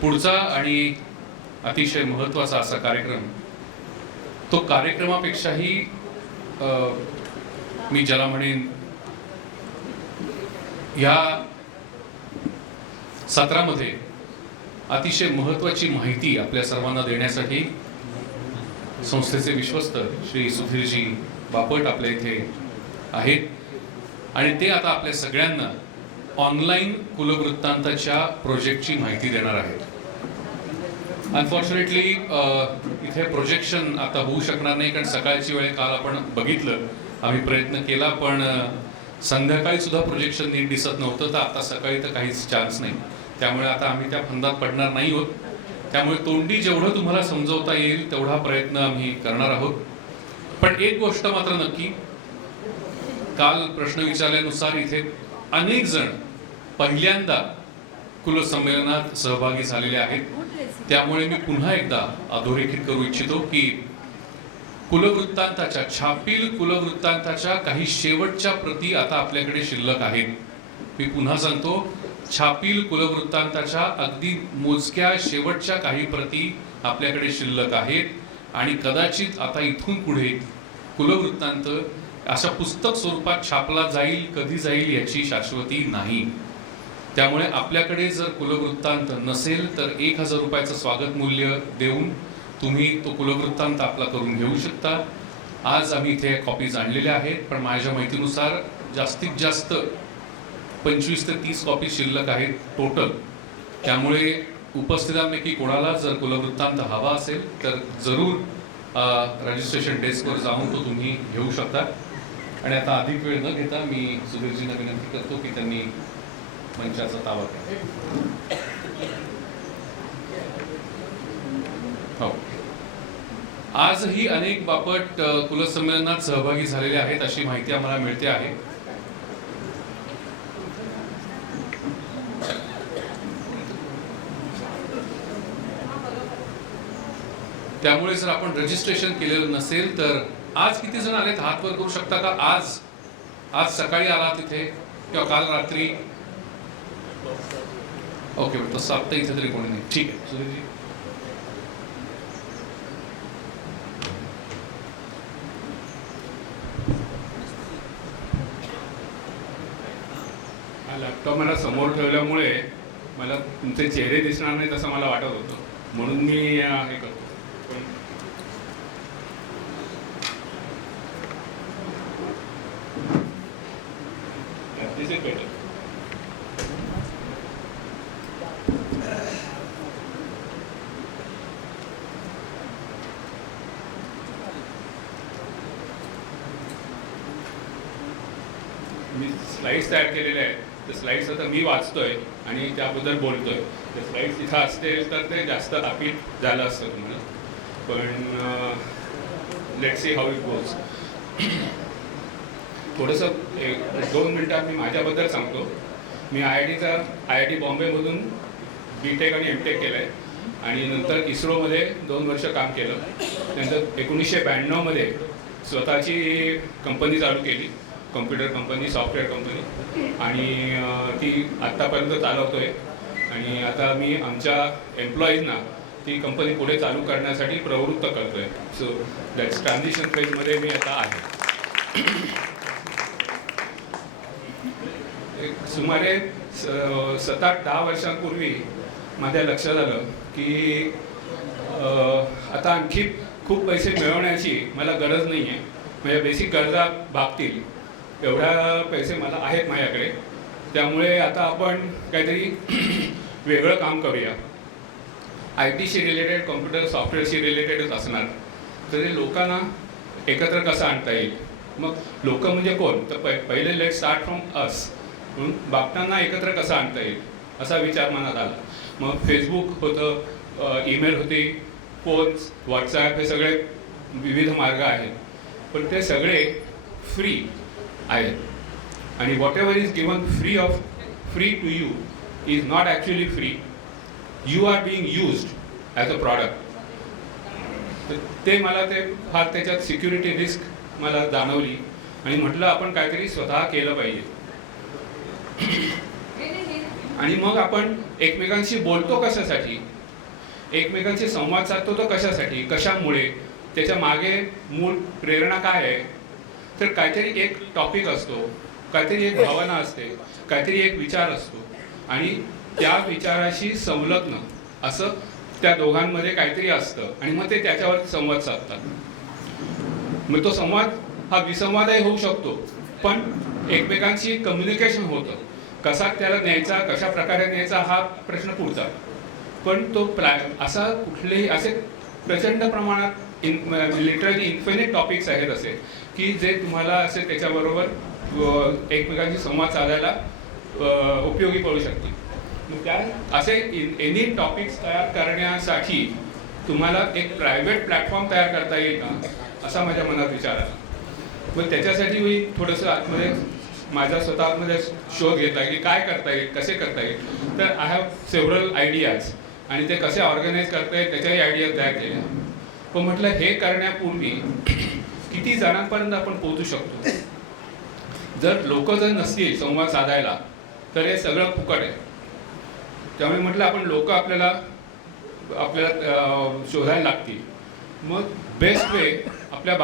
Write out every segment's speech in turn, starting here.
पुढचा आणि अतिशय महत्त्वाचा असा कार्यक्रम, तो कार्यक्रमापेक्षाही मी ज्याला म्हणेन या सत्रामध्ये अतिशय महत्त्वाची माहिती आपल्या सर्वांना देण्यासाठी संस्थेचे विश्वस्त श्री सुधीरजी बापट आपल्या इथे आहेत आणि ते आता आपल्या सगळ्यांना ऑनलाईन कुलवृत्तांताच्या प्रोजेक्टची माहिती देणार आहेत. अनफॉर्च्युनेटली इथे प्रोजेक्शन आता होऊ शकणार नाही, कारण सकाळची वेळ काल आपण बघितलं, आम्ही प्रयत्न केला, पण संध्याकाळी सुद्धा प्रोजेक्शन नीट दिसत नव्हतं, तर आता सकाळी तर काहीच चान्स नाही. त्यामुळे आता आम्ही त्या फंदात पडणार नाही आहोत. त्यामुळे तोंडी जेवढं तुम्हाला समजवता येईल तेवढा प्रयत्न आम्ही करणार आहोत. पण एक गोष्ट मात्र नक्की, काल प्रश्न विचारल्यानुसार इथे अनेक जण पहिल्यांदा कुलसंमेलनात सहभागी झालेले आहेत. त्यामुळे मी पुन्हा एकदा अधोरेखित करू इच्छितो की कुलवृत्तांताच्या, छापील कुलवृत्तांताच्या काही शेवटच्या प्रती आता आपल्याकडे शिल्लक आहेत. मी पुन्हा सांगतो, छापील कुलवृत्तांताच्या अगदी मोजक्या शेवटच्या काही प्रती आपल्याकडे शिल्लक आहेत आणि कदाचित आता इथून पुढे कुलवृत्तांत अशा पुस्तक स्वरूपात छापला जाईल, कधी जाईल याची शाश्वती नाही. त्यामुळे आपल्याकडे जर कुलवृत्तांत नसेल तर 1000 रुपयाचं स्वागत मूल्य देऊन तुम्ही तो कुलवृत्तांत आपला करून घेऊ शकता. आज आम्ही इथे कॉपीज आणलेल्या आहेत, पण माझ्या माहितीनुसार जास्तीत जास्त 25 ते 30 कॉपी शिल्लक आहेत टोटल. त्यामुळे उपस्थितांपैकी कोणाला जर कुलवृत्तांत हवा असेल तर जरूर रजिस्ट्रेशन डेस्कवर जाऊन तो तुम्ही घेऊ शकता. आणि आता अधिक वेळ न घेता मी सुधीरजींना विनंती करतो की त्यांनी मंचाचा ताबा घ्या. हो, आजही अनेक बापट कुलसंमेलनात सहभागी झालेले आहेत अशी माहिती आम्हाला मिळते आहे. त्यामुळे जर आपण रजिस्ट्रेशन केलेलं नसेल तर आज किती जण आलेत हात वर करू शकता का? आज सकाळी आला तिथे किंवा काल रात्री? ओके, तसं आता इथे तरी कोणी नाही. ठीक आहे सुधीरजी. हा लॅपटॉप मला समोर ठेवल्यामुळे मला तुमचे चेहरे दिसणार नाहीत असं मला वाटत होतं, म्हणून मी हे करतो. मी स्लाइड्स तयार केलेले आहेत. ते स्लाइड्स आता मी वाचतोय आणि त्याबद्दल बोलतोय. ते स्लाइड्स इथं असतील तर ते जास्त अपील झालं असतं तुम्हाला, पण let's see how it goes. थोडंसं 2 मिनिटात मी माझ्याबद्दल सांगतो. मी IIT बॉम्बेमधून BTech आणि MTech केलं आहे आणि नंतर इस्रोमध्ये 2 वर्ष काम केलं. नंतर 1992मध्ये स्वतःची कंपनी चालू केली, कम्प्युटर कंपनी, सॉफ्टवेअर कंपनी, आणि ती आत्तापर्यंत चालवतोय. आणि आता मी आमच्या एम्प्लॉईजना ती कंपनी पुढे चालू करण्यासाठी प्रवृत्त करतोय. सो दॅट्स ट्रान्झिशन फेजमध्ये मी आता आहे. सुमारे 7-10 वर्षांपूर्वी माझ्या लक्षात आलं की आता आणखी खूप पैसे मिळवण्याची मला गरज नाही आहे. माझ्या बेसिक गरजा भागतील एवढ्या पैसे मला आहेत माझ्याकडे. त्यामुळे आता आपण काहीतरी वेगळं काम करूया. ITशी रिलेटेड, कॉम्प्युटर सॉफ्टवेअरशी रिलेटेडच असणार. तर ते लोकांना एकत्र कसं आणता येईल. मग लोक म्हणजे कोण, तर पहिले लेट स्टार्ट फ्रॉम अस. म्हणून बापटांना एकत्र कसं आणता येईल असा विचार मनात आला. मग फेसबुक होतं, ईमेल होती, फोन्स, व्हॉट्सॲप, हे सगळे विविध मार्ग आहेत. पण ते सगळे फ्री आहेत. आणि whatever is given free to you is not actually free. You are being used as a product. ते मला ते फार त्याच्यात सिक्युरिटी रिस्क मला जाणवली आणि म्हटलं आपण काहीतरी स्वतः केलं पाहिजे. आणि मग आपण एकमेकांशी बोलतो कशासाठी, एकमेकांशी संवाद साधतो तो कशासाठी, कशामुळे, त्याच्या मागे मूळ प्रेरणा काय आहे. तर काहीतरी एक टॉपिक असतो, काहीतरी एक भावना असते, काहीतरी एक विचार असतो आणि त्या विचाराशी संलग्न असं त्या दोघांमध्ये काहीतरी असतं आणि मग ते त्याच्यावर संवाद साधतात. मग तो संवाद हा विसंवादही होऊ शकतो, पण एकमेकांशी कम्युनिकेशन होतं. कसा त्याला न्यायचा, कशा प्रकारे न्यायचा हा प्रश्न पुढचा. पण तो असा कुठलेही असे प्रचंड प्रमाणात लिटरली इन्फिनिट टॉपिक्स आहेत असे की जे तुम्हाला असे त्याच्याबरोबर एकमेकांशी संवाद साधायला उपयोगी पडू शकतील. मग त्या असे एनी टॉपिक्स तयार करण्यासाठी तुम्हाला एक प्रायव्हेट प्लॅटफॉर्म तयार करता येईल का, असा माझ्या मनात विचार आला. मग त्याच्यासाठी मी थोडंसं आतमध्ये माझा स्वतःमध्ये शोध घेतला की काय करता येईल, कसे करता येईल. तर आय हॅव सेव्हरल आयडियाज आणि ते कसे ऑर्गनाईज करता येईल त्याच्याही आयडिया तयार केल्या. पण म्हटलं हे करण्यापूर्वी किती जणांपर्यंत आपण पोहोचू शकतो. जर लोक जर नसतील संवाद साधायला तर हे सगळं फुकट आहे. त्यामुळे म्हटलं आपण लोक आपल्याला शोधायला लागतील. मग बेस्ट वे आपल्या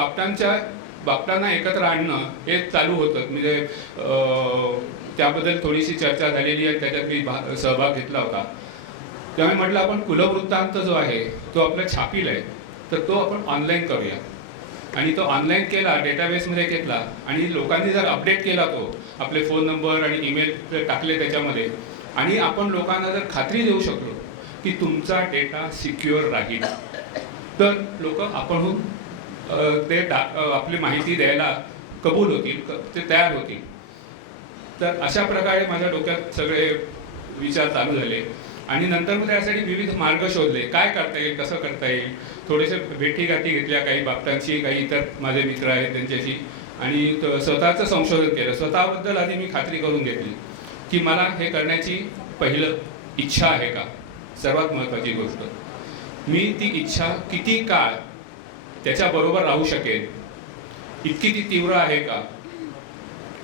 बापटांना एकत्र आणणं हे चालू होतं. म्हणजे त्याबद्दल थोडीशी चर्चा झालेली आहे, त्याच्यात मी सहभाग घेतला होता. त्यामुळे म्हटलं आपण कुलवृत्तांत जो आहे तो आपला छापील आहे, तर तो आपण ऑनलाईन करूया. आणि तो ऑनलाईन केला, डेटाबेसमध्ये घेतला आणि लोकांनी जर अपडेट केला तो आपले फोन नंबर आणि ईमेल टाकले त्याच्यामध्ये आणि आपण लोकांना जर खात्री देऊ शकलो की तुमचा डेटा सिक्युअर राहील, तर लोक आपणहून ते आपली माहिती द्यायला कबूल होतील, ते तयार होतील. तर अशा प्रकारे माझ्या डोक्यात सगळे विचार चालू झाले आणि नंतर मग त्यासाठी विविध मार्ग शोधले. काय करता येईल, कसं करता येईल. थोडेसे भेटीगाठी घेतल्या काही बाबतांची, काही इतर माझे मित्र आहेत त्यांच्याशी आणि स्वतःचं संशोधन केलं. स्वतःबद्दल आधी मी खात्री करून घेतली की मला हे करण्याची पहिलं इच्छा आहे का, सर्वात महत्त्वाची गोष्ट. मी ती इच्छा किती काळ त्याच्याबरोबर राहू शकेल, इतकी ती तीव्र आहे का,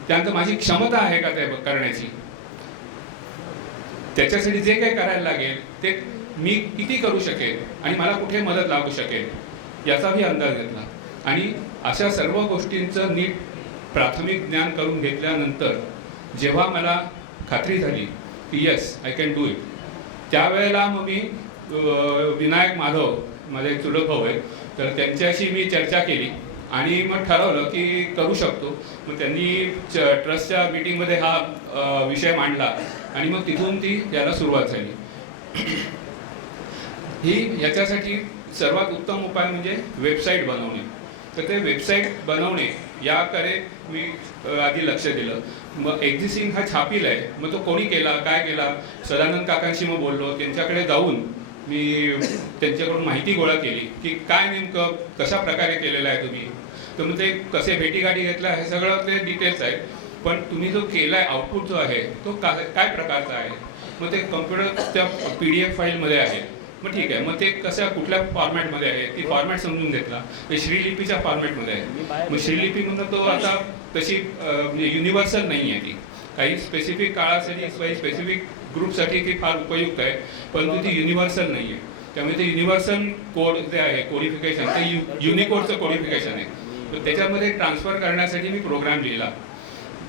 त्यानंतर माझी क्षमता आहे का ते करण्याची. त्याच्यासाठी जे काही करायला लागेल ते मी किती करू शकेल आणि मला कुठे मदत लागू शकेल याचाही अंदाज घेतला. आणि अशा सर्व गोष्टींचं नीट प्राथमिक ज्ञान करून घेतल्यानंतर जेव्हा मला खात्री झाली की yes I can do it, त्यावेळेला मग मी विनायक माधव माझे चुलत भाऊ आहेत, तर त्यांच्याशी मी चर्चा केली आणि मग ठरवलं की करू शकतो. मग त्यांनी ट्रस्टच्या मीटिंगमध्ये हा विषय मांडला आणि मग तिथून ती याला सुरुवात झाली. याच्यासाठी सर्वात उत्तम उपाय म्हणजे वेबसाईट बनवणे. तर ते वेबसाईट बनवणे याकडे मी आधी लक्ष दिलं. मग एक्झिस्टिंग हा छापील आहे, मग तो कोणी केला, काय केला. सदानंद काकांशी मग बोललो, त्यांच्याकडे जाऊन मी त्यांच्याकडून माहिती गोळा केली की काय नेमकं कशा प्रकारे केलेलं आहे तुम्ही. तर मग ते कसे भेटीगाठी घेतला हे सगळं ते डिटेल्स आहेत. पण तुम्ही जो केला आहे आउटपुट जो आहे तो काय प्रकारचा आहे. मग ते कम्प्युटर त्या PDF फाईलमध्ये आहे. मग ठीक आहे, मग ते कसं कुठल्या फॉर्मॅटमध्ये आहे ती फॉर्मॅट समजून घेतला. ते श्रीलिपीच्या फॉर्मॅटमध्ये आहे. मग श्रीलिपीमधून तो आता तशी म्हणजे युनिव्हर्सल नाही आहे ती. काही स्पेसिफिक काळासाठी काही स्पेसिफिक ग्रुपसाठी ती फार उपयुक्त आहे, परंतु ती युनिव्हर्सल नाही आहे. त्यामुळे ते युनिव्हर्सल कोड जे आहे कोडिफिकेशन ते युनिकोडचं कोडिफिकेशन आहे. तर त्याच्यामध्ये ट्रान्सफर करण्यासाठी मी प्रोग्राम लिहिला.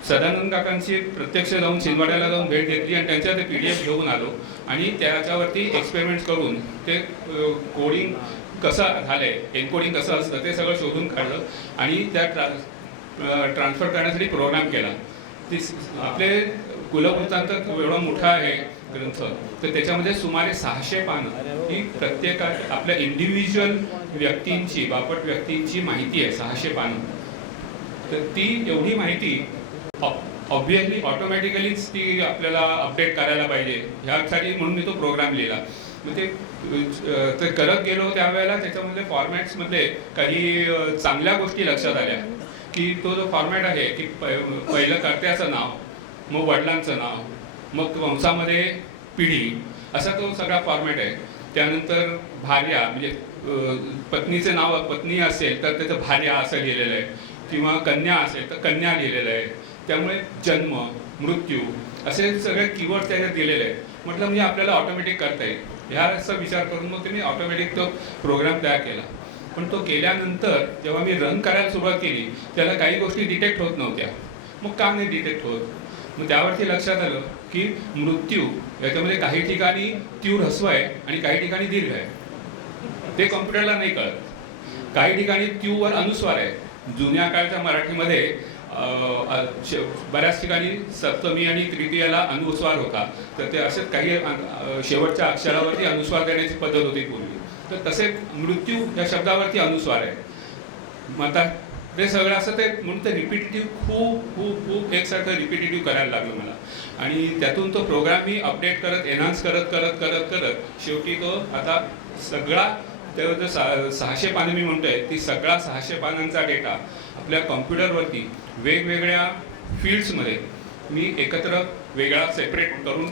सदानंद काकांची प्रत्यक्ष जाऊन छिंदवाड्याला जाऊन भेट घेतली आणि त्यांच्या ते PDF घेऊन आलो आणि त्याच्यावरती एक्सपेरिमेंट्स करून ते कोडिंग कसं झालंय, एन्कोडिंग कसं असतं ते सगळं शोधून काढलं आणि त्या ट्रान्सफर करण्यासाठी प्रोग्राम केला. आपले कुलवृत्तांत एवढा मोठा आहे ग्रंथ, तर त्याच्यामध्ये सुमारे 600 पानं ही प्रत्येकाच्या आपल्या इंडिव्हिज्युअल व्यक्तींची, बापट व्यक्तींची माहिती आहे. 600 पानं. तर ती एवढी माहिती ऑब्व्हियसली ऑटोमॅटिकलीच ती आपल्याला अपडेट करायला पाहिजे ह्यासाठी म्हणून मी तो प्रोग्राम लिहिला. मग ते करत गेलो त्यावेळेला त्याच्यामध्ये फॉर्मॅट्समध्ये काही चांगल्या गोष्टी लक्षात आल्या की तो जो फॉर्मॅट आहे की पहिलं कर्त्याचं नाव, मग वडिलांचं नाव, मग वंशामध्ये पिढी, असा तो सगळा फॉर्मॅट आहे. त्यानंतर भार्या म्हणजे पत्नीचं नाव पत्नी असेल तर त्याचं भार्या असं लिहिलेलं आहे, किंवा कन्या असेल तर कन्या लिहिलेलं आहे. त्यामुळे जन्म, मृत्यू असे सगळे कीवर्ड त्याच्यात दिलेले आहेत. म्हटलं म्हणजे आपल्याला ऑटोमॅटिक करता येईल ह्याचा विचार करून मग मी ऑटोमॅटिक तो प्रोग्राम तयार केला. पण तो केल्यानंतर जेव्हा मी रन करायला सुरुवात केली त्याला काही गोष्टी डिटेक्ट होत नव्हत्या. मग का नाही डिटेक्ट होत? मग त्यावरती लक्षात आलं की मृत्यू याच्यामध्ये काही ठिकाणी तीव्र ह्रस्व आहे आणि काही ठिकाणी दीर्घ आहे. ते कॉम्प्युटरला नाही कळत. काही ठिकाणी त्यूवर अनुस्वार आहे. जुन्या काळच्या मराठीमध्ये बऱ्याच ठिकाणी सप्तमी आणि तृतीयाला अनुस्वार होता. तर ते असेच काही शेवटच्या अक्षरावरती अनुस्वार देण्याची पद्धत होती पूर्वी. तर तसे मृत्यू या शब्दावरती अनुस्वार आहे. मग आता ते सगळं असं ते म्हणून ते रिपिटेटिव्ह खूप खूप खूप एकसारखं रिपिटेटिव्ह करायला लागलं मला. आणि त्यातून तो प्रोग्राम मी अपडेट करत एनहान्स करत करत करत करत शेवटी तो आता सगळा त्यावर 600 पानं मी म्हणतोय ती सगळा 600 पानांचा डेटा आपल्या कॉम्प्युटरवरती वेगवेगळ्या फील्ड्समध्ये मी एकत्र वेगळा सेपरेट करून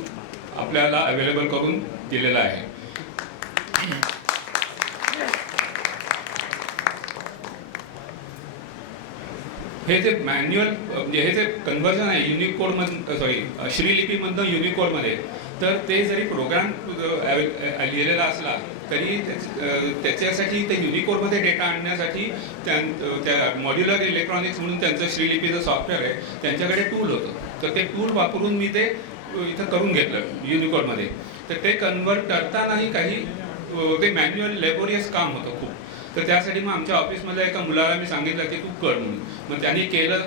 आपल्याला अवेलेबल करून दिलेला आहे. हे जे मॅन्युअल म्हणजे हे जे कन्व्हर्जन आहे युनिकोडमधून श्रीलिपीमधनं युनिकोडमध्ये, तर ते जरी प्रोग्राम लिहिलेला असला तरी त्याच्यासाठी ते युनिकोडमध्ये डेटा आणण्यासाठी त्या मॉड्युलर इलेक्ट्रॉनिक्स म्हणून त्यांचं श्रीलिपीचं सॉफ्टवेअर आहे, त्यांच्याकडे टूल होतं. तर ते टूल वापरून मी ते इथं करून घेतलं युनिकोडमध्ये. तर ते कन्वर्ट करतानाही काही ते मॅन्युअल लेबोरियस काम होतं खूप. तर त्यासाठी मग आमच्या ऑफिसमधल्या एका मुलाला मी सांगितलं की तू कर म्हणून. मग त्यांनी केलं,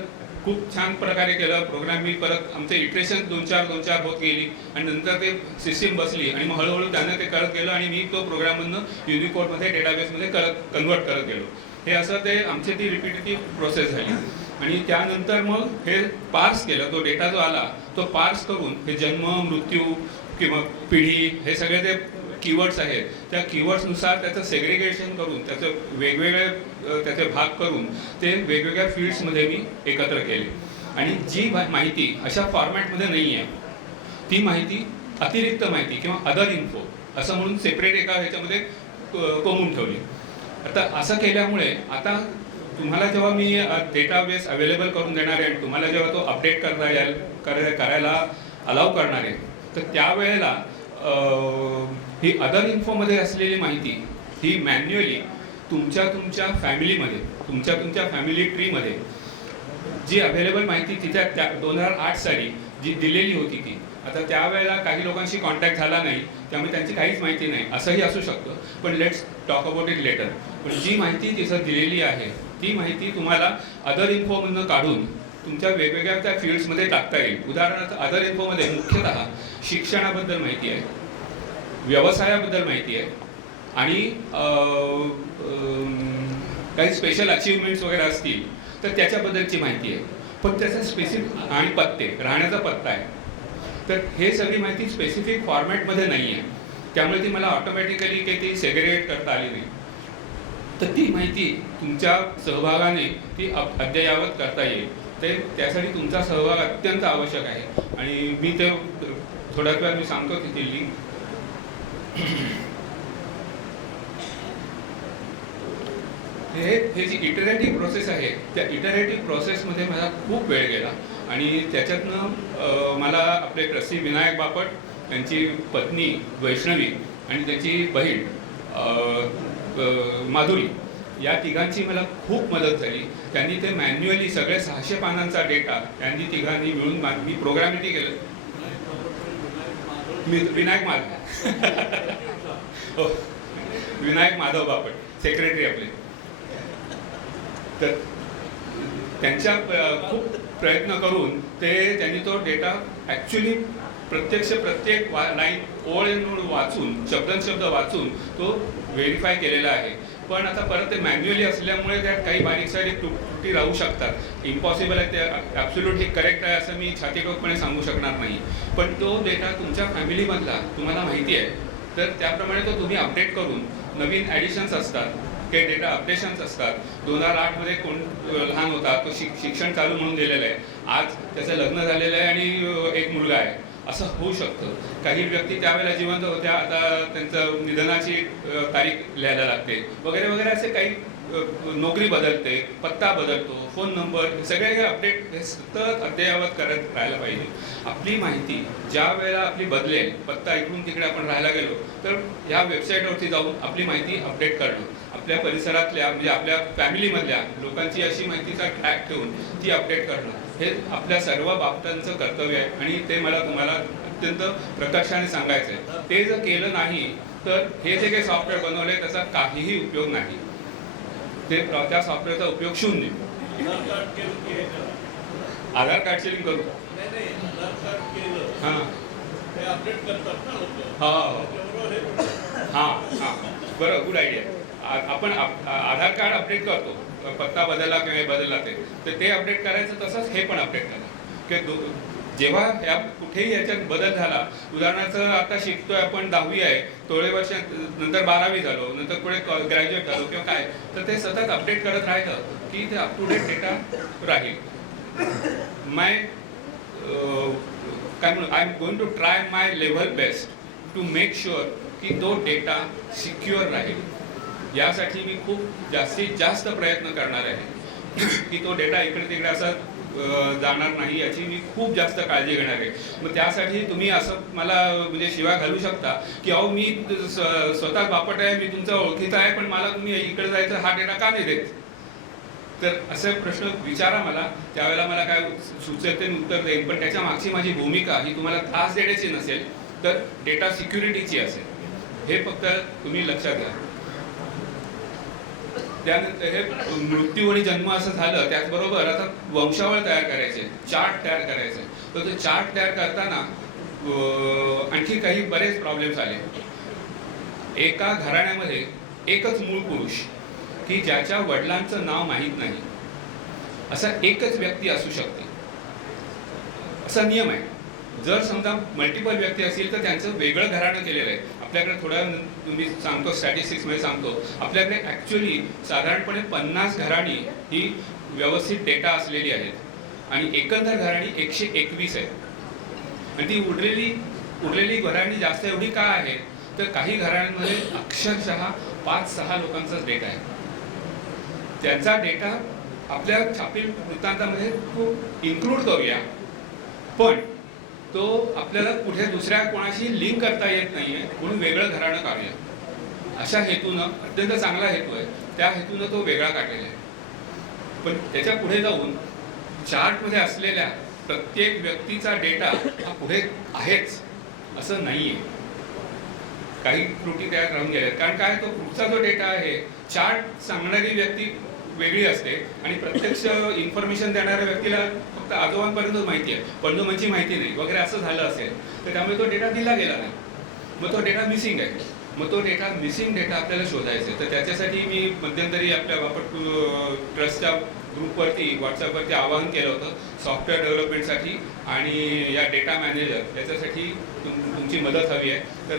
खूप छान प्रकारे केलं प्रोग्राम. मी परत आमचे इटरेशन 2-4 होत गेली आणि नंतर ते सिस्टीम बसली आणि मग हळूहळू त्यानं ते करत गेलं आणि मी तो प्रोग्राममधनं युनिकोडमध्ये डेटाबेसमध्ये कन्वर्ट करत गेलो. हे असं ते आमची ती रिपिटेटिव्ह प्रोसेस झाली. आणि त्यानंतर मग हे पार्स केलं, तो डेटा जो आला तो पार्स करून हे जन्म, मृत्यू किंवा पिढी हे सगळे ते कीवर्ड्स आहेत, त्या कीवर्ड्सनुसार त्याचं सेग्रिगेशन करून त्याचं वेगवेगळे त्याचे भाग करून ते वेगवेगळ्या फील्ड्समध्ये मी एकत्र केले. आणि जी माहिती अशा फॉर्मॅटमध्ये नाही आहे ती माहिती अतिरिक्त माहिती किंवा अदर इन्फो असं म्हणून सेपरेट एका ह्याच्यामध्ये कोंबून ठेवली. आता असं केल्यामुळे आता तुम्हाला जेव्हा मी डेटाबेस अवेलेबल करून देणार आहे, तुम्हाला जेव्हा तो अपडेट करायला अलाव करणार आहे, तर त्यावेळेला ही अदर इन्फोमध्ये असलेली माहिती ही मॅन्युअली तुमच्या फॅमिलीमध्ये तुमच्या फॅमिली ट्रीमध्ये जी अवेलेबल माहिती तिच्या 2008 साली जी दिलेली होती ती आता त्यावेळेला काही लोकांशी कॉन्टॅक्ट झाला नाही, त्यामुळे त्यांची काहीच माहिती नाही असंही असू शकतं. पण let's talk about it later. पण जी माहिती तिथं दिलेली आहे ती माहिती तुम्हाला अदर इन्फोमधनं काढून तुमच्या वेगवेगळ्या त्या फील्ड्समध्ये टाकता येईल. उदाहरणार्थ अदर इन्फोमध्ये मुख्यतः शिक्षणाबद्दल माहिती आहे, व्यवसायाबद्दल माहिती आहे आणि काही स्पेशल अचीवमेंट्स वगैरे असतील तर त्याच्याबद्दलची माहिती आहे. पण त्याचा स्पेसिफिक आणि पत्ते, राहण्याचा पत्ता आहे. तर हे सगळी माहिती स्पेसिफिक फॉर्मॅटमध्ये नाही आहे, त्यामुळे ती मला ऑटोमॅटिकली काही ती सेग्रिगेट करता आली नाही. तर ती माहिती तुमच्या सहभागाने ती अद्ययावत करता येईल. ते त्यासाठी तुमचा सहभाग अत्यंत आवश्यक आहे. आणि मी ते थोड्याच वेळात मी सांगतो तिथे लिंक. हे जी इटरेटिव्ह प्रोसेस आहे त्या इटरेटिव्ह प्रोसेसमध्ये माझा खूप वेळ गेला आणि त्याच्यातनं मला आपले ट्रस्टी विनायक बापट, त्यांची पत्नी वैष्णवी आणि त्याची बहीण माधुरी या तिघांची मला खूप मदत झाली. त्यांनी ते मॅन्युअली सगळे 600 पानांचा डेटा त्यांनी तिघांनी मिळून मी प्रोग्रामिटी केलं. विनायक माधव हो, विनायक माधव बापट सेक्रेटरी आपले. तर त्यांच्या खूप प्रयत्न करून त्यांनी तो डेटा ॲक्च्युली प्रत्येक लाईन ओळ वाचून शब्द वाचून तो व्हेरीफाय केलेला आहे. पण आता परत ते मॅन्युअली असल्यामुळे त्यात काही बारीक सारीक त्रुटी राहू शकतात. इम्पॉसिबल आहे, ते ॲब्सोल्युटली करेक्ट आहे असं मी छातीटोकपणे सांगू शकणार नाही. पण तो डेटा तुमच्या फॅमिलीमधला तुम्हाला माहिती आहे, तर त्याप्रमाणे तो तुम्ही अपडेट करून नवीन ॲडिशन्स असतात, काही डेटा अपडेशन्स असतात. 2008 कोण लहान होता तो शिक्षण चालू म्हणून दिलेलं आहे, आज त्याचं लग्न झालेलं आहे आणि एक मुलगा आहे, असं होऊ शकतं. काही व्यक्ती त्यावेळेला जिवंत होत्या, आता त्यांचं निधनाची तारीख लिहायला लागते वगैरे वगैरे. असे काही नोकरी बदलते, पत्ता बदलतो, फोन नंबर, सगळे हे अपडेट हे सतत अद्ययावत करत राहायला पाहिजे. आपली माहिती ज्या वेळेला आपली बदलेल, पत्ता इकडून तिकडे आपण राहायला गेलो तर ह्या वेबसाईटवरती जाऊन आपली माहिती अपडेट करणं, आपल्या परिसरातल्या म्हणजे आपल्या फॅमिलीमधल्या लोकांची अशी माहितीचा ट्रॅक ठेवून ती अपडेट करणं हे आपल्या सर्व बाबतांचं कर्तव्य आहे आणि ते मला तुम्हाला अत्यंत प्रकर्षाने सांगायचं आहे. ते जर केलं नाही तर हे जे काही सॉफ्टवेअर बनवले त्याचा काहीही उपयोग नाही. त्या सॉफ्टवेअरचा उपयोग शून्य. आधार कार्डची लिंक करू हां हां हां बरं, गुड आयडिया. आपण आधार कार्ड अपडेट करतो, पत्ता बदलला किंवा बदलला तर ते अपडेट करायचं, तसंच हे पण अपडेट करा की जेव्हा या कुठेही याच्यात बदल झाला, उदाहरणार्थ आता शिकतोय आपण 10वी आहे, थोडे वर्ष नंतर 12वी झालो, नंतर पुढे ग्रॅज्युएट झालो किंवा काय, तर ते सतत अपडेट करत राहिलं की ते अप टू डेट डेटा राहील. काय म्हणू, I am going to try my level best to make sure की तो डेटा सिक्युअर राहील. यासाठी मी खूप जास्तीत जास्त प्रयत्न करणार आहे की तो डेटा इकडे तिकडे असा जाणार नाही, याची मी खूप जास्त काळजी घेणार आहे. मग त्यासाठी तुम्ही असं मला म्हणजे शिवाय घालू शकता की अहो मी स्वतः बापट आहे, मी तुमचा ओळखीचा आहे, पण मला तुम्ही इकडे जायचं हा डेटा का नाही देत. तर असे प्रश्न विचारा मला, त्यावेळेला मला काय सुचेल ते उत्तर देईन. पण त्याच्या मागची माझी भूमिका ही तुम्हाला त्रास देण्याची नसेल तर डेटा सिक्युरिटीची असेल, हे फक्त तुम्ही लक्षात घ्या. त्यानंतर हे मृत्यू आणि जन्म असं झालं, त्याचबरोबर आता वंशावळ तयार करायचे, चार्ट तयार करायचे. तर ते चार्ट तयार करताना आणखी काही बरेच प्रॉब्लेम्स आले. एका घराण्यामध्ये एकच मूळ पुरुष की ज्याच्या वडिलांचं नाव माहीत नाही असा एकच व्यक्ती असू शकते, असा नियम आहे. जर समजा मल्टिपल व्यक्ती असतील तर त्यांचं वेगळं घराणं केलेलं आहे. आपल्याकडे थोड्या तुम्ही सांगतो स्टॅटिस्टिक्समध्ये सांगतो, आपल्याकडे ॲक्च्युली साधारणपणे 50 घराणी ही व्यवस्थित डेटा असलेली आहेत आणि एकंदर घराणी 121 आहे. आणि ती उरलेली घराणी जास्त एवढी का आहे तर काही घराण्यांमध्ये अक्षरशः 5-6 लोकांचाच डेटा आहे. त्यांचा डेटा आपल्या छापील वृत्तांतामध्ये खूप इन्क्लूड करूया, पण तो आपल्याला कुठे दुसऱ्या कोणाशी लिंक करता येत नाहीये म्हणून वेगळं घराणं काढूया. अशा हेतूनं, अत्यंत चांगला हेतू आहे, त्या हेतूनं तो वेगळा काढलेला आहे. पण त्याच्या पुढे जाऊन चार्टमध्ये असलेल्या प्रत्येक व्यक्तीचा डेटा हा पुढे आहेच असं नाहीये. काही त्रुटी त्यात राहून गेल्या. कारण काय, तो पुढचा जो डेटा आहे, चार्ट सांगणारी व्यक्ती वेगळी असते आणि प्रत्यक्ष इन्फॉर्मेशन देणाऱ्या व्यक्तीला फक्त आजोबांपर्यंतच माहिती आहे, पणजोबांची माहिती नाही वगैरे असं झालं असेल तर त्यामुळे तो डेटा दिला गेला नाही. मग तो डेटा मिसिंग आहे. मग तो डेटा मिसिंग डेटा आपल्याला शोधायचा आहे. तर त्याच्यासाठी मी मध्यंतरी आपल्या बापट ट्रस्टच्या ग्रुपवरती व्हॉट्सअपवरती आवाहन केलं होतं सॉफ्टवेअर डेव्हलपमेंटसाठी आणि या डेटा मॅनेजर याच्यासाठी तुमची मदत हवी आहे. तर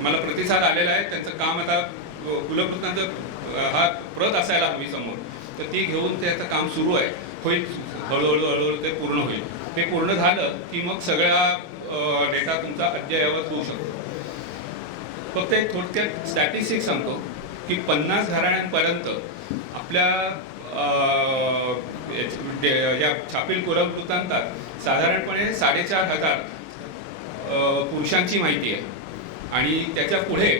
मला प्रतिसाद आलेला आहे. त्यांचं काम आता कुलवृत्तांचं हा प्रत असायला हवी समोर, तर ती घेऊन त्याचं काम सुरू आहे. होईल हळूहळू ते पूर्ण होईल. ते पूर्ण झालं की मग सगळा डेटा तुमचा अद्ययावत होऊ शकतो. फक्त एक थोडक्यात स्टॅटिस्टिक्स सांगतो की 50 घराण्यांपर्यंत आपल्या या छापील कुलवृत्तांतात साधारणपणे 4,500 पुरुषांची माहिती आहे आणि त्याच्या पुढे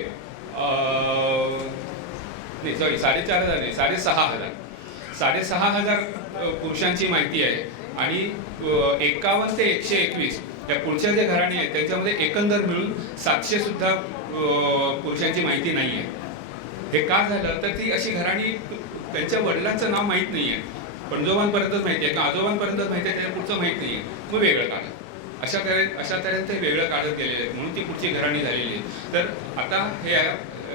नाही सॉरी 4,500 नाही 6,500 पुरुषांची माहिती आहे आणि 51 ते 121 या पुढच्या जे घराणी आहेत त्याच्यामध्ये एकंदर मिळून 700 सुद्धा पुरुषांची माहिती नाही आहे. हे का झालं तर ती अशी घराणी त्यांच्या वडिलांचं नाव माहीत नाही आहे, पणजोबांपर्यंतच माहिती आहे का आजोबांपर्यंतच माहिती आहे, त्याच्या पुढचं माहीत नाही आहे, मग वेगळं काढलं. अशा तऱ्हेने ते वेगळं काढत गेलेले आहेत म्हणून ती पुढची घराणी झालेली आहे. तर आता हे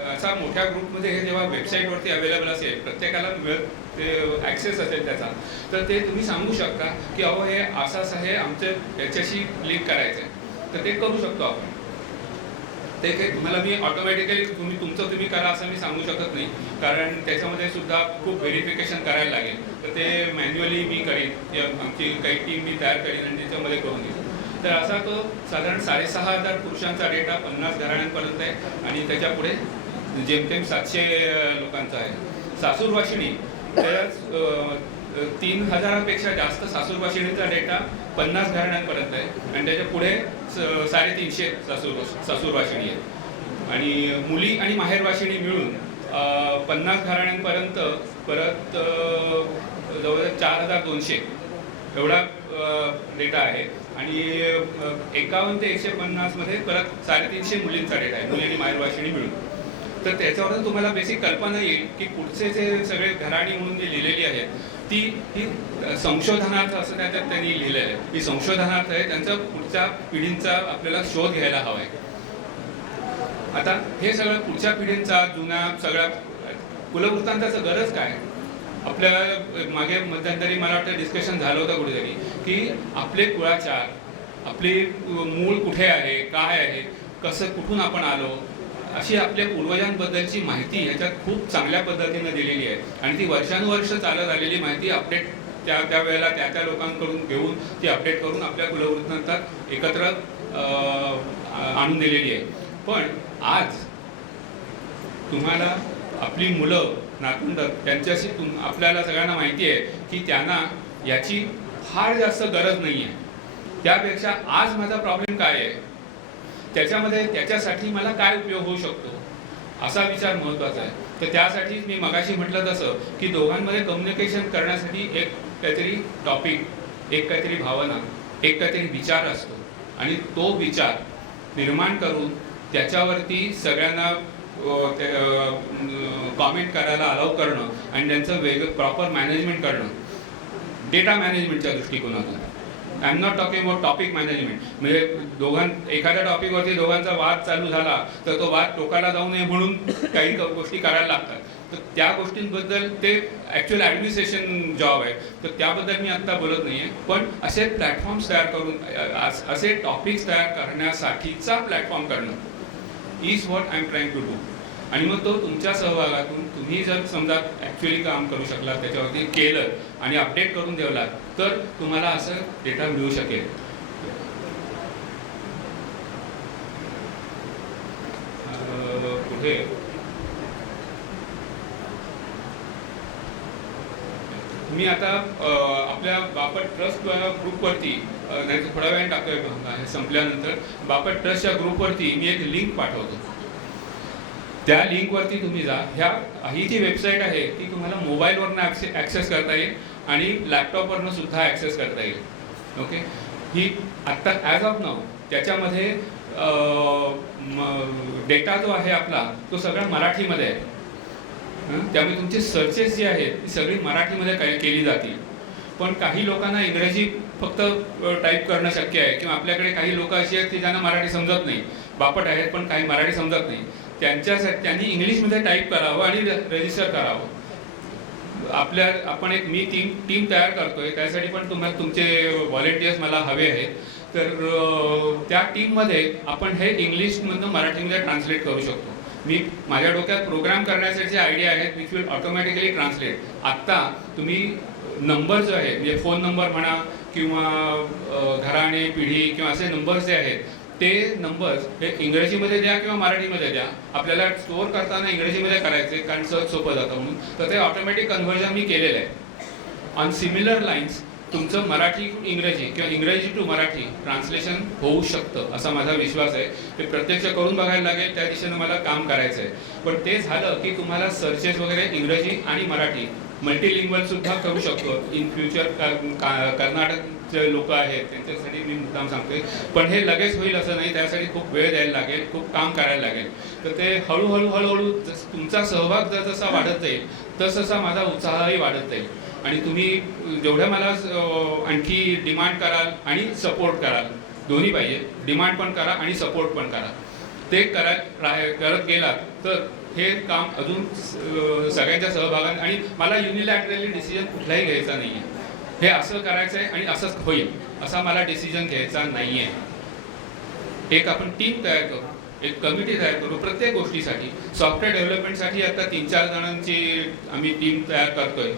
असा मोठ्या ग्रुपमध्ये हे जेव्हा वेबसाईटवरती अवेलेबल असेल, प्रत्येकाला ॲक्सेस असेल त्याचा, तर ते तुम्ही सांगू शकता की अहो हे असं आहे आमचं याच्याशी लिंक करायचं आहे, तर ते करू शकतो आपण. ते काही तुम्हाला मी ऑटोमॅटिकली तुम्ही करा असं मी सांगू शकत नाही, कारण त्याच्यामध्ये सुद्धा खूप व्हेरिफिकेशन करायला लागेल. तर ते मॅन्युअली मी करीन, आमची काही टीम मी तयार करीन आणि त्याच्यामध्ये करून देईन. तर असा तो साधारण 6,500 पुरुषांचा डेटा 50 घराण्यांपर्यंत आहे आणि त्याच्या पुढे जेमतेम 700 लोकांचा आहे. सासूरवाशिणी त्यात 3000पेक्षा जास्त सासूरवाशिणीचा डेटा 50 घराण्यांपर्यंत आहे आणि त्याच्या पुढे 350 सासूरवाशिणी आहेत आणि मुली आणि माहेरवाशिणी मिळून 50 घराण्यांपर्यंत परत जवळजवळ 4200 एवढा डेटा आहे आणि 51 ते 150 मध्ये परत 350 मुलींचा डेटा आहे, मुली आणि माहेरवाशिणी मिळून. तर त्याच्यावरून तुम्हाला बेसिक कल्पना येईल की पुढचे जे सगळे घराणी म्हणून जी लिहिलेली आहेत ही संशोधनार्थ असं त्याच्यात त्यांनी लिहिलेलं आहे. ही संशोधनार्थ आहे, त्यांचा पुढच्या पिढींचा आपल्याला शोध घ्यायला हवा आहे. आता हे सगळं पुढच्या पिढींचा जुन्या सगळ्या कुलवृत्तांताचं गरज काय? आपल्या मागे मध्यंतरी मला वाटतं डिस्कशन झालं होतं कुठेतरी की आपले कुळाचार, आपले मूळ कुठे आहे, काय आहे, कसं कुठून आपण आलो, अशी आपल्या पूर्वजांबद्दलची माहिती ह्याच्यात खूप चांगल्या पद्धतीनं दिलेली आहे आणि ती वर्षानुवर्ष चालत आलेली माहिती अपडेट त्या वेळेला त्या लोकांकडून घेऊन ती अपडेट करून आपल्या कुलवृत्तांतात एकत्र आणून दिलेली आहे. पण आज तुम्हाला आपली मुलं नातवंड त्यांच्याशी आपल्याला सगळ्यांना माहिती आहे की त्यांना याची फार जास्त गरज नाही आहे. त्यापेक्षा आज माझा प्रॉब्लेम काय आहे, त्याच्यासाठी मला काय उपयोग होऊ शकतो असा विचार महत्त्वाचा आहे. तर त्यासाठी मी मगाशी म्हटलं तसं की दोघांमध्ये कम्युनिकेशन करण्यासाठी एक काहीतरी टॉपिक, एक काहीतरी भावना, एक काहीतरी विचार असतो आणि तो विचार निर्माण करून त्याच्यावरती सगळ्यांना कॉमेंट करायला अलाउ करणं आणि त्यांचं प्रॉपर मॅनेजमेंट करणं डेटा मॅनेजमेंटच्या दृष्टिकोनातून. I am not talking about topic management. म्हणजे एखाद्या टॉपिकवरती दोघांचा वाद चालू झाला तर तो वाद टोकाला जाऊ नये म्हणून काही गोष्टी करायला लागतात. तर त्या गोष्टींबद्दल ते ॲक्च्युअल ॲडमिनिस्ट्रेशन जॉब आहे, तर त्याबद्दल मी आत्ता बोलत नाही आहे. पण असे प्लॅटफॉर्म्स तयार करून असे टॉपिक्स तयार करण्यासाठीचा प्लॅटफॉर्म करणं is what I am trying to do. आणि मग तो तुमच्या सहभागातून तुम्ही जर समजा ॲक्च्युअली काम करू शकला, त्याच्यावरती केलं आणि अपडेट करून ठेवलात तर तुम्हाला असं डेटा मिळू शकेल. पुढे मी आता आपल्या बापट ट्रस्ट ग्रुपवरती नाही तर थोड्या वेळाने टाकतोय संपल्यानंतर बापट ट्रस्टच्या ग्रुपवरती मी एक लिंक पाठवतो. त्या लिंकवरती तुम्ही जा. ही जी वेबसाईट आहे ती तुम्हाला मोबाईलवरनं ॲक्सेस करता येईल आणि लॅपटॉपवरनं सुद्धा ॲक्सेस करता येईल. ओके, ही आत्ता ॲज ऑफ नाऊ त्याच्यामध्ये डेटा जो आहे आपला तो सगळा मराठीमध्ये आहे. त्यामुळे तुमचे सर्चेस जी आहेत ती सगळी मराठीमध्ये केली जातील. पण काही लोकांना इंग्रजी फक्त टाईप करणं शक्य आहे किंवा आपल्याकडे काही लोक अशी आहेत की ज्यांना मराठी समजत नाही, बापट आहेत पण काही मराठी समजत नाही, त्यांनी इंग्लिशमध्ये टाईप करावं आणि रजिस्टर करावं. आपण एक मी टीम तयार करतोय, त्यासाठी पण तुम्हाला तुमचे व्हॉलेंटियर्स मला हवे आहेत. तर त्या टीममध्ये आपण हे इंग्लिशमधून मराठीमध्ये ट्रान्सलेट करू शकतो. मी माझ्या डोक्यात प्रोग्राम करण्यासाठी आयडिया आहेत विच विल ऑटोमॅटिकली ट्रान्सलेट. आत्ता तुम्ही नंबर जो आहे म्हणजे फोन नंबर म्हणा किंवा घराणे पिढी किंवा असे नंबर्स जे आहेत ते नंबर्स हे इंग्रजीमध्ये द्या किंवा मराठीमध्ये द्या. आपल्याला स्टोअर करताना इंग्रजीमध्ये करायचे कारण सर्च सोपं जातं म्हणून. तर ते ऑटोमॅटिक कन्व्हर्जन मी केलेलं आहे. ऑन सिमिलर लाईन्स तुमचं मराठी टू इंग्रजी किंवा इंग्रजी टू मराठी ट्रान्सलेशन होऊ शकतं असा माझा विश्वास आहे. ते प्रत्यक्ष करून बघायला लागेल, त्या दिशेनं मला काम करायचं आहे. पण ते झालं की तुम्हाला सर्चेस वगैरे इंग्रजी आणि मराठी मल्टीलिंग्वल सुद्धा करू शकतो. इन फ्युचर कर्नाटकचे लोक आहेत त्यांच्यासाठी मी मुद्दाम सांगतोय. पण हे लगेच होईल असं नाही, त्यासाठी खूप वेळ द्यायला लागेल, खूप काम करायला लागेल. तर ते हळूहळू तुमचा सहभाग जसा वाढत जाईल तसा माझा उत्साहही वाढत जाईल. आणि तुम्ही जेवढ्या मला आणखी डिमांड कराल आणि सपोर्ट कराल, दोन्ही पाहिजे, डिमांड पण करा आणि सपोर्ट पण करा. ते करत गेलात तर हे काम अजून सगळ्यांच्या सहभागाने आणि मला युनिलॅटरली डिसिजन कुठलाही घ्यायचा नाही आहे. हे असं करायचं आहे आणि असंच होईल असा मला डिसिजन घ्यायचा नाही आहे. एक आपण टीम तयार करू, एक कमिटी तयार करू प्रत्येक गोष्टीसाठी. सॉफ्टवेअर डेव्हलपमेंटसाठी आता 3-4 जणांची आम्ही टीम तयार करतोय,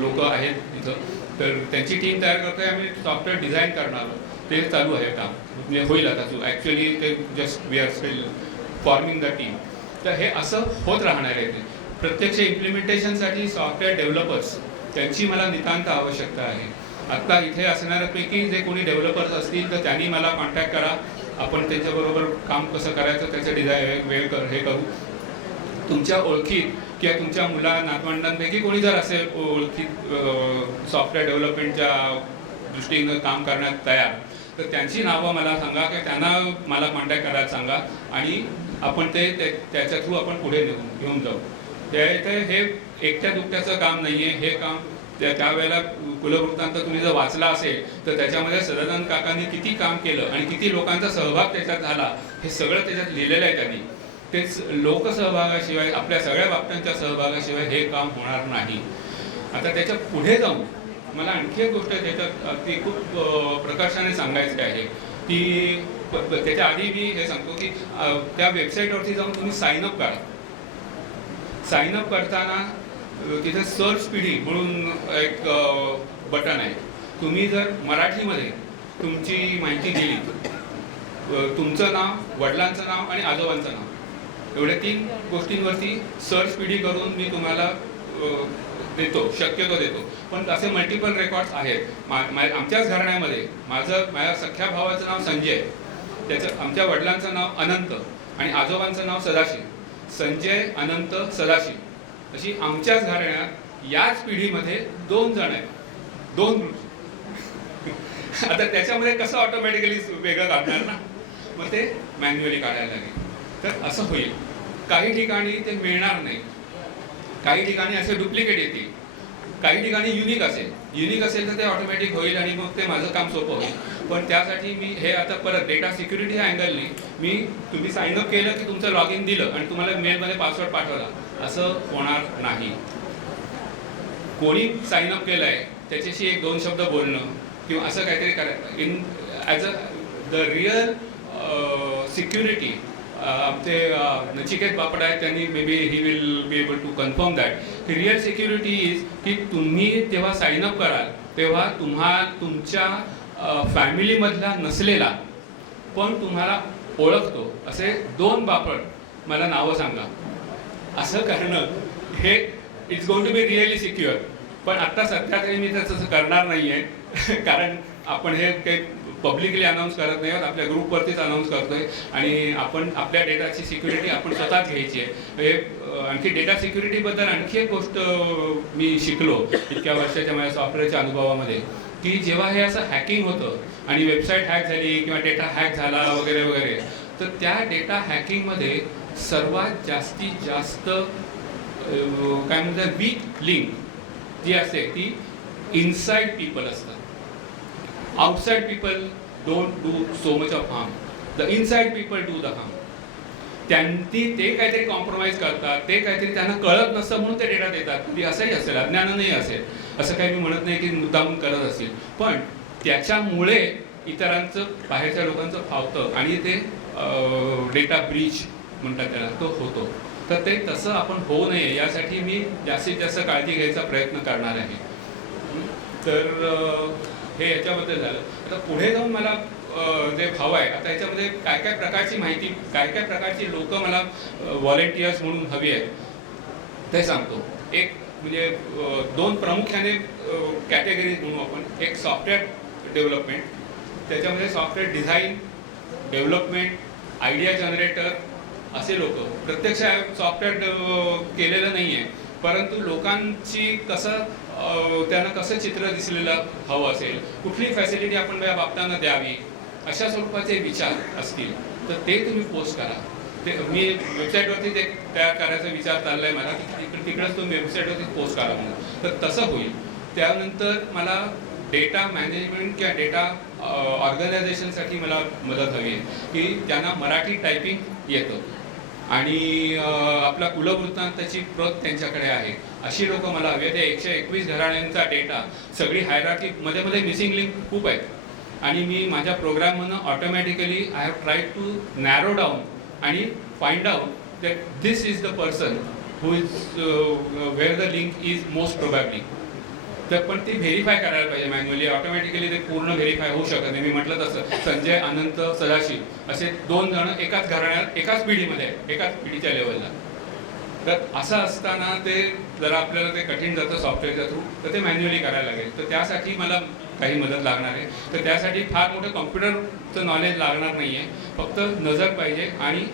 लोक आहेत तिथं, तर त्यांची टीम तयार करतोय. आम्ही सॉफ्टवेअर डिझाईन करणार, ते चालू आहे काम, म्हणजे होईल आता. ॲक्च्युअली ते just we are still forming the team. तर हे असं होत राहणार आहे. प्रत्यक्ष इम्प्लिमेंटेशनसाठी सॉफ्टवेअर डेव्हलपर्स त्यांची मला नितांत आवश्यकता आहे. आत्ता इथे असणाऱ्यापैकी जे कोणी डेव्हलपर्स असतील तर त्यांनी मला कॉन्टॅक्ट करा. आपण त्यांच्याबरोबर काम कसं करायचं त्याचं डिझाईन हे करू. तुमच्या ओळखीत किंवा तुमच्या नातवंडांपैकी कोणी जर असेल ओळखीत सॉफ्टवेअर डेव्हलपमेंटच्या दृष्टीनं काम करण्यात तयार, तर त्यांची नावं मला सांगा किंवा त्यांना मला कॉन्टॅक्ट करायला सांगा आणि आपण त्याच्या थ्रू आपण पुढे घेऊन जाऊ. ते हे एकट्या दुकट्याचं काम नाही आहे. हे काम त्यावेळेला कुलवृत्तांत तुम्ही जर वाचला असेल तर त्याच्यामध्ये सदानंद काकांनी किती काम केलं आणि किती लोकांचा सहभाग त्याच्यात झाला हे सगळं त्याच्यात लिहिलेलं आहे त्यांनी. तेच लोकसहभागाशिवाय आपल्या सगळ्या बाबतींच्या सहभागाशिवाय हे काम होणार नाही. आता त्याच्या पुढे जाऊन मला आणखी एक गोष्ट त्याच्यात ती खूप प्रकर्षाने सांगायची आहे की त्याच्या आधी मी हे सांगतो की त्या वेबसाईटवरती जाऊन तुम्ही साईनअप करा. साईनअप करताना तिथे सर्च पिढी म्हणून एक बटन आहे. तुम्ही जर मराठीमध्ये तुमची माहिती दिली, तुमचं नाव, वडिलांचं नाव आणि आजोबांचं नाव, एवढ्या 3 गोष्टींवरती सर्च पिढी करून मी तुम्हाला देतो, शक्यतो देतो. पण असे मल्टिपल रेकॉर्ड्स आहेत. आमच्याच घराण्यामध्ये माझ्या सख्या भावाचं नाव संजय, आमच्या वडिलांचं नाव अनंत आणि आजोबांचं नाव सदाशिव. संजय, अनंत, सदाशिव अशी आमच्याच घराण्यात याच पिढीमध्ये 2 जण आहेत, 2 आता त्याच्यामध्ये कसं ऑटोमॅटिकली वेगळं काढणार ना, मग ते मॅन्युअली काढायला लागेल. तर असं होईल. काही ठिकाणी ते मिळणार नाही, काही ठिकाणी असे डुप्लिकेट येतील, काही ठिकाणी युनिक असेल तर ते ऑटोमॅटिक होईल आणि मग ते माझं काम सोपं होईल. पण त्यासाठी मी हे आता परत डेटा सिक्युरिटी अँगलने तुम्ही साईनअप केलं की तुमचं लॉग इन दिलं आणि तुम्हाला मेलमध्ये पासवर्ड पाठवला असं होणार नाही. कोणी साईनअप केलं आहे त्याच्याशी 1-2 शब्द बोलणं किंवा असं काहीतरी करायचं in as the real security. आमचे नचिकेत बापट आहेत, त्यांनी maybe he will be able to confirm that. Real security is की तुम्ही जेव्हा साईनअप कराल तेव्हा तुमच्या फॅमिलीमधला नसलेला पण तुम्हाला ओळखतो असे 2 बापट मला नावं सांगा. असं करणं हे it's going to be really secure. पण आत्ता सध्या तरी मी तसं करणार नाही आहे कारण आपण हे काही पब्लिकली अनाऊन्स करत नाही आहोत, आपल्या ग्रुपवरतीच अनाऊन्स करतोय आणि आपण आपल्या डेटाची सिक्युरिटी आपण स्वतःच घ्यायची आहे. आणखी डेटा सिक्युरिटीबद्दल आणखी एक गोष्ट मी शिकलो इतक्या वर्षाच्या माझ्या सॉफ्टवेअरच्या अनुभवामध्ये की जेव्हा हे असं हॅकिंग होतं आणि वेबसाईट हॅक झाली किंवा डेटा हॅक झाला वगैरे वगैरे, तर त्या डेटा हॅकिंगमध्ये सर्वात जास्तीत जास्त काय म्हणतात वीक लिंक जी असते ती इनसाइड पीपल असतात. Outside people don't do so much of harm, the inside people do the harm. ते काहीतरी कॉम्प्रोमाइज करतात, ते काहीतरी त्यांना कळत नसतं म्हणून ते डेटा देतात. ती असंही असेल, अज्ञानानंही असेल, असं काही मी म्हणत नाही की मुद्दाम करत असेल, पण त्याच्यामुळे इतरांचं बाहेरच्या लोकांचं फावतं आणि ते डेटा ब्रीच म्हणतात त्याला तो होतो. तर ते तसं आपण होऊ नये यासाठी मी जास्तीत जास्त काळजी घ्यायचा प्रयत्न करणार आहे. तर हे याच्याबद्दल झालं. आता पुढे जाऊन मला जे हवं आहे, आता याच्यामध्ये काय काय प्रकारची माहिती, काय काय प्रकारची लोक मला व्हॉलेंटियर्स म्हणून हवी आहेत ते सांगतो. एक म्हणजे 2 प्रामुख्याने कॅटेगरीज म्हणू आपण. एक सॉफ्टवेअर डेव्हलपमेंट, त्याच्यामध्ये software design, development, idea generator असे लोक. प्रत्यक्ष सॉफ्टवेअर केलेलं नाही आहे परंतु लोकांची त्यांना कसं चित्र दिसलेलं हवं असेल, कुठली फॅसिलिटी आपण या बाबतांना द्यावी, अशा स्वरूपाचे विचार असतील तर ते तुम्ही पोस्ट करा. ते मी वेबसाईटवरती ते तयार करायचा विचार चालला आहे मला की तिकडंच तुम्ही वेबसाईटवरती पोस्ट करा म्हणून. तर तसं होईल. त्यानंतर मला डेटा मॅनेजमेंट किंवा डेटा ऑर्गनायझेशनसाठी मला मदत हवी आहे की त्यांना मराठी टायपिंग येतं आणि आपला कुलवृत्तांताची प्रत त्यांच्याकडे आहे अशी लोक मला हवी. ते 121 घराण्यांचा डेटा सगळी हायरार्की मध्ये मिसिंग लिंक खूप आहेत आणि मी माझ्या प्रोग्राममधनं automatically I have tried to narrow down आणि find out that this is the person who is where the link is most probably. तर पण ती व्हेरीफाय करायला पाहिजे मॅन्युअली. ऑटोमॅटिकली ते पूर्ण व्हेरीफाय होऊ शकत नाही. मी म्हटलं तसं संजय, अनंत, सदाशिव असे 2 जण एकाच घराण्यात एकाच पिढीमध्ये आहेत, एकाच पिढीच्या लेवलला. तर असं असताना ते जरा आपल्याला ते कठीण जातं सॉफ्टवेअरच्या थ्रू, तर ते मॅन्युअली करायला लागेल. तर त्यासाठी मला काही मदत लागणार आहे. तर त्यासाठी फार मोठं कॉम्प्युटरचं नॉलेज लागणार नाही आहे, फक्त नजर पाहिजे आणि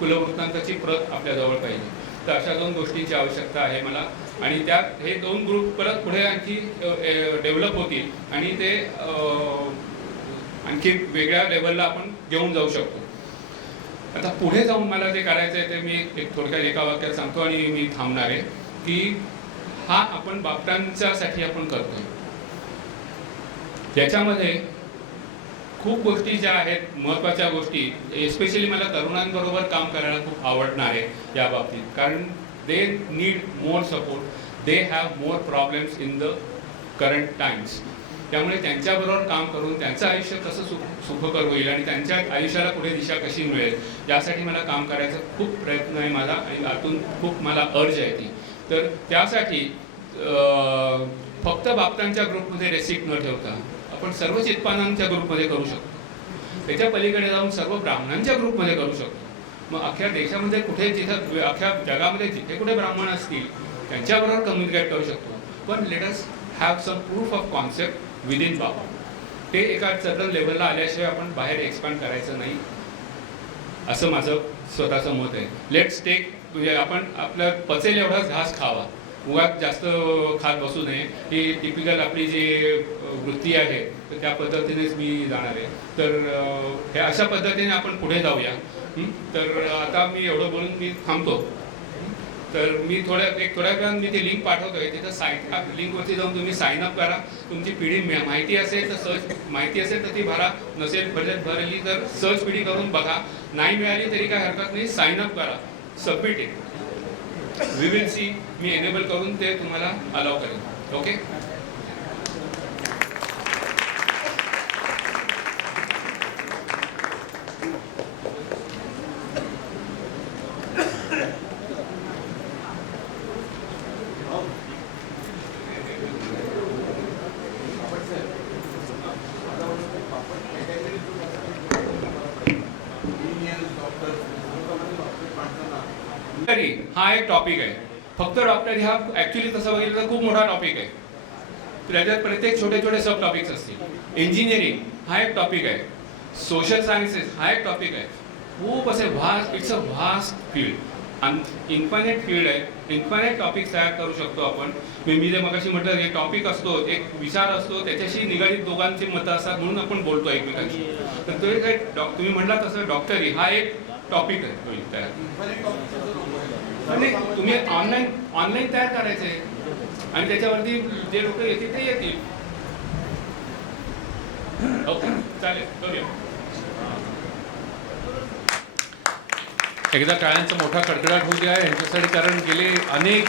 कुलवृत्तांताची प्रत आपल्याजवळ पाहिजे. तर अशा 2 गोष्टींची आवश्यकता आहे मला. आणि त्यात हे 2 ग्रुप परत पुढे आणखी डेव्हलप होतील आणि ते आणखी वेगळ्या लेवलला आपण घेऊन जाऊ शकतो. आता पुढे जाऊन मला जे करायचं आहे ते मी एक थोडक्यात एका वाक्यात सांगतो आणि मी थांबणार आहे, की हा आपण बापटांच्यासाठी आपण करतोय. त्याच्यामध्ये खूप गोष्टी ज्या आहेत महत्त्वाच्या गोष्टी, एस्पेशली मला तरुणांबरोबर काम करायला खूप आवडणार आहे या बाबतीत, कारण they need more support, they have more problems in the current times. त्यामुळे त्यांच्याबरोबर काम करून त्यांचं आयुष्य कसं सुखकर होईल आणि त्यांच्या आयुष्याला पुढे दिशा कशी मिळेल यासाठी मला काम करायचा खूप प्रयत्न आहे माझा आणि आतून खूप मला अर्ज आहे ती. तर त्यासाठी फक्त बापटांच्या ग्रुपमध्ये रेसिक्ट न ठेवता आपण सर्व चित्पानांच्या ग्रुपमध्ये करू शकतो. त्याच्या पलीकडे जाऊन सर्व ब्राह्मणांच्या ग्रुपमध्ये करू शकतो. मग अख्ख्या देशामध्ये कुठे जिथं अख्ख्या जगामध्ये जिथे कुठे ब्राह्मण असतील त्यांच्याबरोबर कम्युनिकेट करू शकतो. पण let us have some proof of concept within बापा. ते एका सर्टन लेवलला आल्याशिवाय आपण बाहेर एक्सपांड करायचं नाही, असं माझं स्वतःचं मत आहे. लेट्स टेक, म्हणजे आपण आपलं पचेल एवढाच घास खावा, उगाच जास्त खात बसू नये. ही टिपिकल आपली जी वृत्ती आहे तर त्या पद्धतीनेच मी जाणार आहे. तर हे अशा पद्धतीने आपण पुढे जाऊया. तर आता मी एवढं बोलून मी थांबतो. तर मी थोड्या वेळात मी ती लिंक पाठवतोय, तिथं लिंकवरती जाऊन तुम्ही साइन अप करा. तुमची पिढी माहिती असेल तर सर्च माहिती असेल तर ती भरा, नसेल भरली तर सर्च पिढी करून बघा. नाही मिळाली तरी काय हरकत नाही, साइन अप करा, submit it. We will see. मी एनेबल करून ते तुम्हाला अलाव करेन. ओके. हा एक टॉपिक आहे. फक्त डॉक्टर हा ॲक्च्युली तसं बघितलं तर खूप मोठा टॉपिक आहे. त्याच्यात प्रत्येक छोटे छोटे सब टॉपिक्स असतील. इंजिनिअरिंग हा एक टॉपिक आहे. सोशल सायन्सेस हा एक टॉपिक आहे. खूप असे it's a vast field, infinite field आहे. इन्फायनाईट टॉपिक तयार करू शकतो आपण. मी जे मगाशी म्हटलं, एक टॉपिक असतो, एक विचार असतो, त्याच्याशी निगडीत दोघांची मतं असतात म्हणून आपण बोलतो एकमेकांशी. तर तो एक तुम्ही म्हटला तसं डॉक्टरी हा एक टॉपिक आहे तयार. आणि तुम्ही ऑनलाईन तयार करायचं आहे आणि त्याच्यावरती जे लोक येतील ते येतील. ओके, चालेल, करूया. एकदा टाळ्यांचा मोठा कडकडाट होऊ द्या यांच्यासाठी, कारण गेले अनेक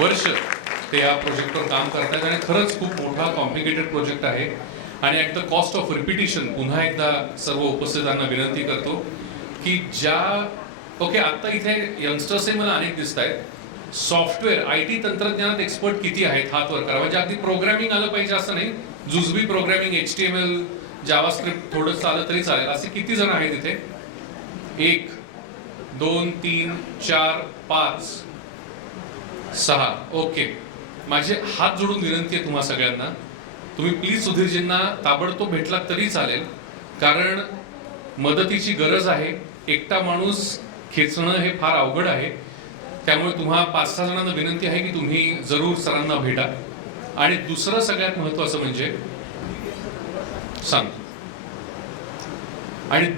वर्ष ते या प्रोजेक्टवर काम करतात आणि खरंच खूप मोठा कॉम्प्लिकेटेड प्रोजेक्ट आहे. आणि at the cost of repetition पुन्हा एकदा सर्व उपस्थितांना विनंती करतो की आता इथे यंगस्टर्सही मला अनेक दिसत आहेत. सॉफ्टवेअर IT तंत्रज्ञानात एक्सपर्ट किती आहेत हात वर करा. म्हणजे अगदी प्रोग्रॅमिंग आलं पाहिजे असं नाही, जुजबी प्रोग्रॅमिंग, HTML, जावास्क्रिप्ट थोडंसं आलं तरी चालेल. असे किती जण आहेत इथे? 1 2 3 4 5 6. ओके, माझे हात जोडून विनंती आहे तुम्हा सगळ्यांना, तुम्ही प्लीज सुधीरजींना ताबडतोब भेटलात तरी चालेल, कारण मदतीची गरज आहे. एकटा माणूस खेचणं हे फार अवघड आहे. त्यामुळे तुम्हा 5-6 जणांना विनंती आहे की तुम्ही जरूर सरांना भेटा. आणि दुसरं सगळ्यात महत्त्वाचं म्हणजे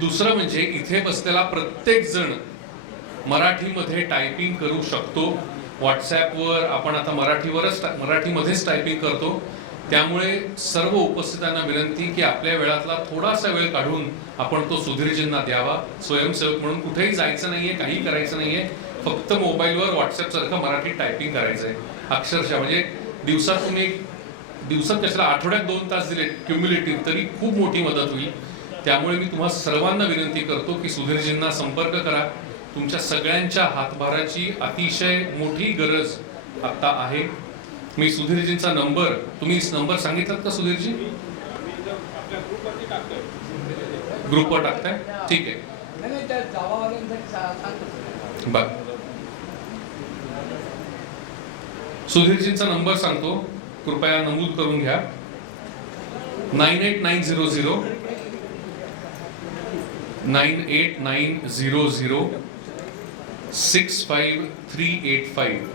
दुसरं म्हणजे इथे बसलेला प्रत्येक जण मराठीमध्ये टायपिंग करू शकतो. व्हॉट्सॲपवर आपण आता मराठीमध्येच टायपिंग करतो. त्यामुळे सर्व उपस्थितांना विनंती की आपल्या वेळातला थोडासा वेळ काढून आपण तो सुधीरजींना द्यावा. स्वयंसेवक म्हणून कुठेही जायचं नाहीये, काही करायचं नाहीये, फक्त मोबाईलवर व्हॉट्सॲपसारखं मराठी टायपिंग करायचं आहे. अक्षरशः म्हणजे दिवसात कशाला आठवड्यात 2 तास दिले क्युम्युलेटिव्ह तरी खूप मोठी मदत होईल. त्यामुळे मी तुम्हा सर्वांना विनंती करतो की सुधीरजींना संपर्क करा. तुमच्या सगळ्यांच्या हातभाराची अतिशय मोठी गरज आता आहे. मी सुधीरजींचा नंबर, तुम्ही नंबर सांगितलात का सुधीरजी? ग्रुपवर टाकताय? ठीक आहे. बरं, सुधीरजींचा नंबर सांगतो, कृपया नमूद करून घ्या. 98900 65385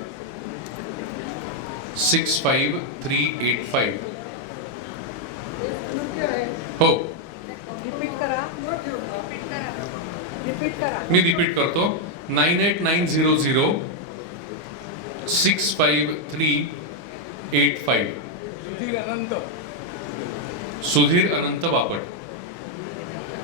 65385. हो, मी रिपीट करतो. 98900 65385. सुधीर अनंत बापट.